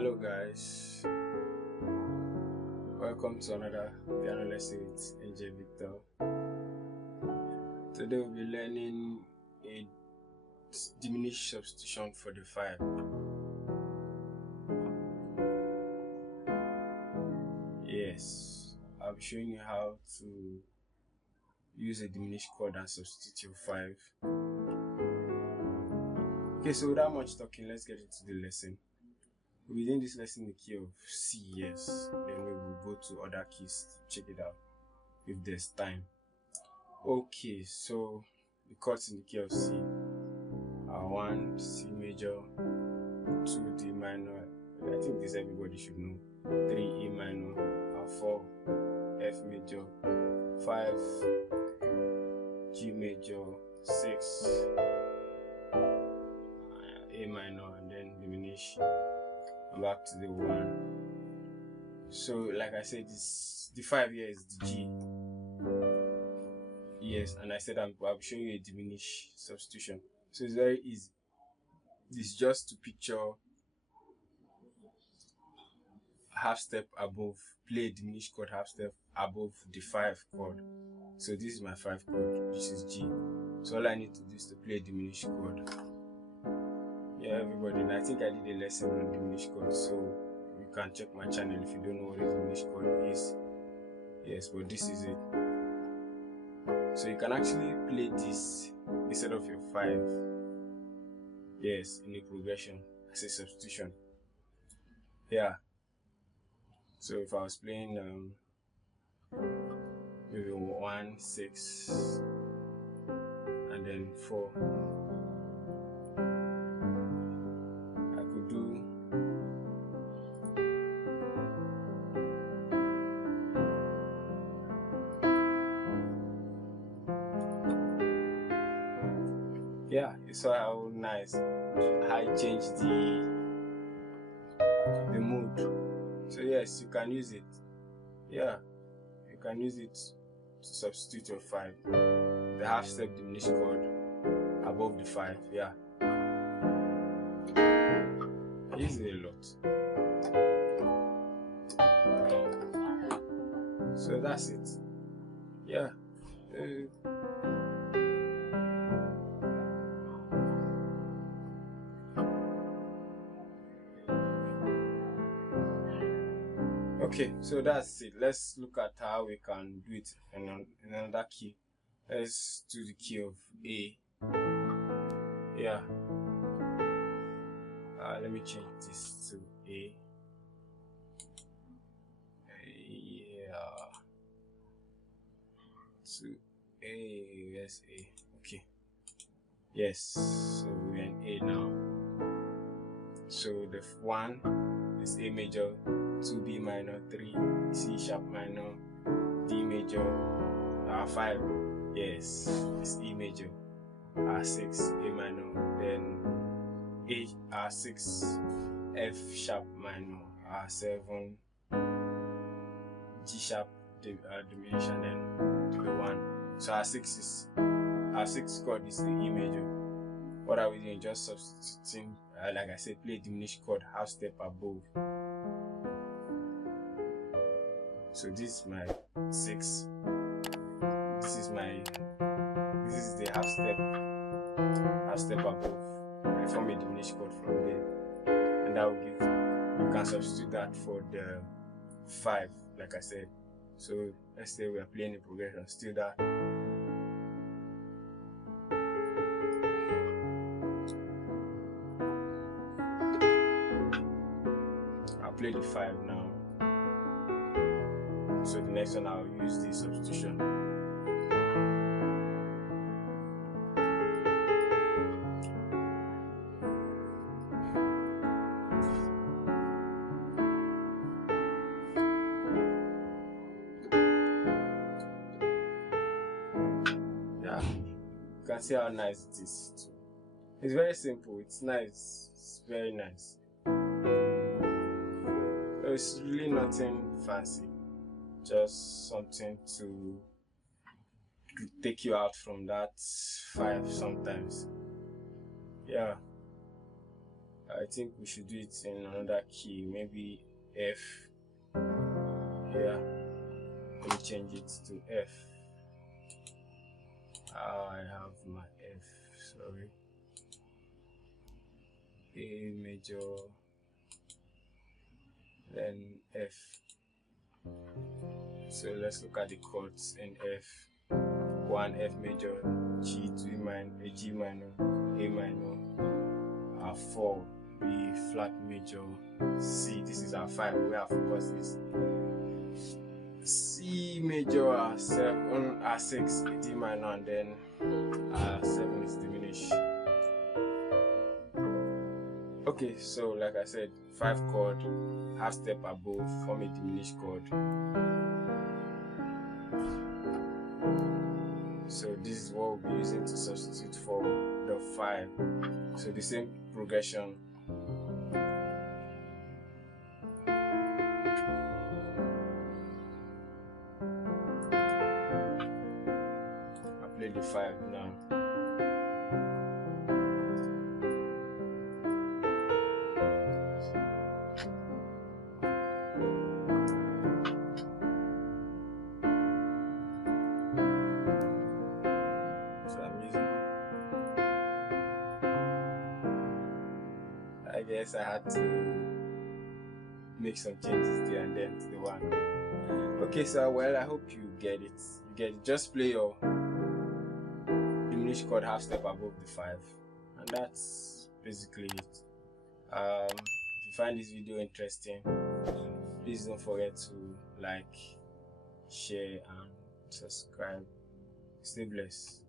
Hello guys, welcome to another piano lesson with AJ Victor. Today we'll be learning a diminished substitution for the 5. Yes, I'll be showing you how to use a diminished chord and substitute your 5. Okay, so without much talking, let's get into the lesson. We'll be doing this lesson in the key of C, yes. Then we will go to other keys to check it out if there's time. Okay, so the chords in the key of C are 1 C major, 2 D minor, I think this everybody should know, 3 E minor, 4 F major, 5 G major, 6 A minor, and then diminish. And back to the 1. So like I said, the 5 here is the G. Yes, and I said I'll show you a diminished substitution. So it's very easy. It's just to picture half step above, play a diminished chord half step above the 5 chord. So this is my 5 chord, which is G. So all I need to do is to play a diminished chord. Yeah, everybody, and I think I did a lesson on diminished chord, so you can check my channel if you don't know what a diminished chord is. Yes, but this is it. So you can actually play this instead of your 5. Yes, in a progression as a substitution. Yeah. So if I was playing maybe 1, 6, and then 4. Yeah, you saw how nice I changed the mood. So yes, you can use it. Yeah, you can use it to substitute your 5. The half step diminished chord above the 5. Yeah, I use it a lot. So that's it. Yeah. Okay, so that's it. Let's look at how we can do it in another key. Let's do the key of A. Yeah. Let me change this to A. Yeah. To A. Yes, A. Okay. Yes. So we're in A now. So the 1 is A major, 2 B minor, 3 C sharp minor, D major, 5, yes, it's E major, 6 A minor, then A 6 F sharp minor, 7 G sharp diminished, and then the 1. So 6 chord is the E major. What are we doing? Just substituting, like I said, play diminished chord half step above. So this is my 6. This is the half step above. I form a diminished chord from there, and that will give. You can substitute that for the 5, like I said. So let's say we are playing a progression, still that. I'll play the 5 now. So the next one I'll use the substitution. Yeah, you can see how nice it is too. It's very simple, it's nice, it's very nice. It's really nothing fancy, just something to take you out from that 5 sometimes. Yeah, I think we should do it in another key, maybe F. Yeah, let me change it to F. I have my F, sorry. A major, then F. So let's look at the chords in F. 1 F major, G to A G minor, A minor, 4 B flat major, C. This is our 5 where our focus is. C major, 7, 6, D minor, and then 7 is diminished. Okay, so like I said, 5 chord, half step above, form a diminished chord. So this is what we'll be using to substitute for the 5. So the same progression. I play the 5 now. I guess I had to make some changes there and then to the 1. Okay, so well, I hope you get it. You get it. Just play your diminished chord half step above the 5, and that's basically it. If you find this video interesting, please don't forget to like, share, and subscribe. Stay blessed.